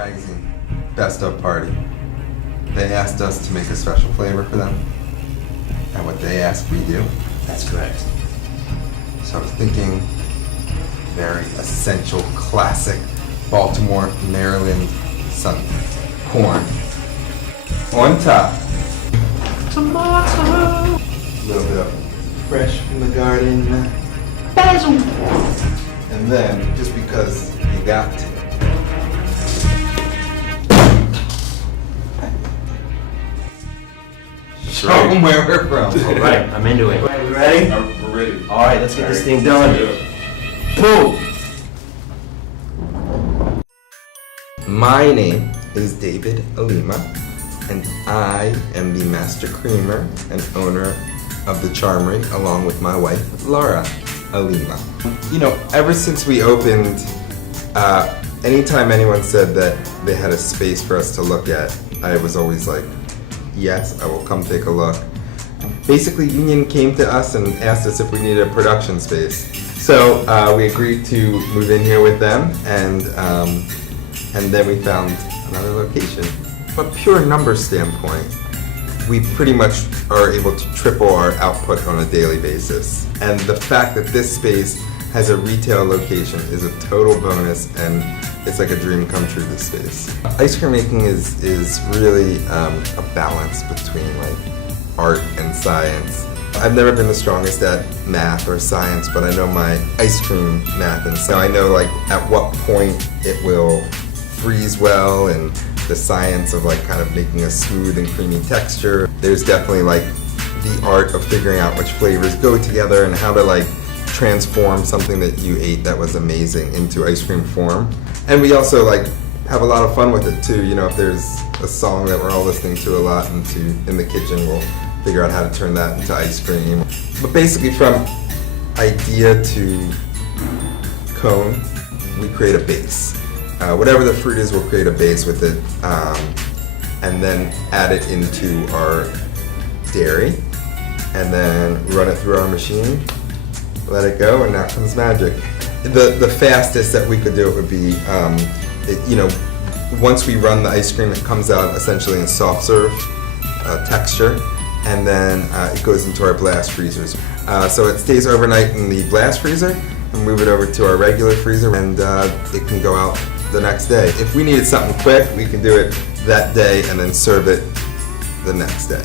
Magazine Best of Party. They asked us to make a special flavor for them, and what they ask, we do. That's correct. So I was thinking very essential, classic Baltimore, Maryland sun corn. On top, tomato. A little bit of fresh from the garden. Basil. And then, just because you got to, show them where we're from. All right, I'm into it. Are we ready? We're ready. All right, let's get this thing done. Boom. My name is David Alima, and I am the master creamer and owner of the Charmery, along with my wife, Laura Alima. You know, ever since we opened, anytime anyone said that they had a space for us to look at, I was always like, yes, I will come take a look. Basically, Union came to us and asked us if we needed a production space. So we agreed to move in here with them, and then we found another location. From a pure number standpoint, we pretty much are able to triple our output on a daily basis. And the fact that this space has a retail location is a total bonus, and it's like a dream come true, this space. Ice cream making is really a balance between like art and science. I've never been the strongest at math or science, but I know my ice cream math, and so I know like at what point it will freeze well, and the science of like kind of making a smooth and creamy texture. There's definitely like the art of figuring out which flavors go together and how to like transform something that you ate that was amazing into ice cream form. And we also like have a lot of fun with it too. You know, if there's a song that we're all listening to a lot in the kitchen, we'll figure out how to turn that into ice cream. But basically, from idea to cone, we create a base. Whatever the fruit is, we'll create a base with it, and then add it into our dairy, and then run it through our machine, let it go, and out comes magic. The fastest that we could do it would be, you know, once we run the ice cream, it comes out essentially in soft serve texture, and then it goes into our blast freezers. So it stays overnight in the blast freezer, and move it over to our regular freezer, and it can go out the next day. If we needed something quick, we can do it that day and then serve it the next day.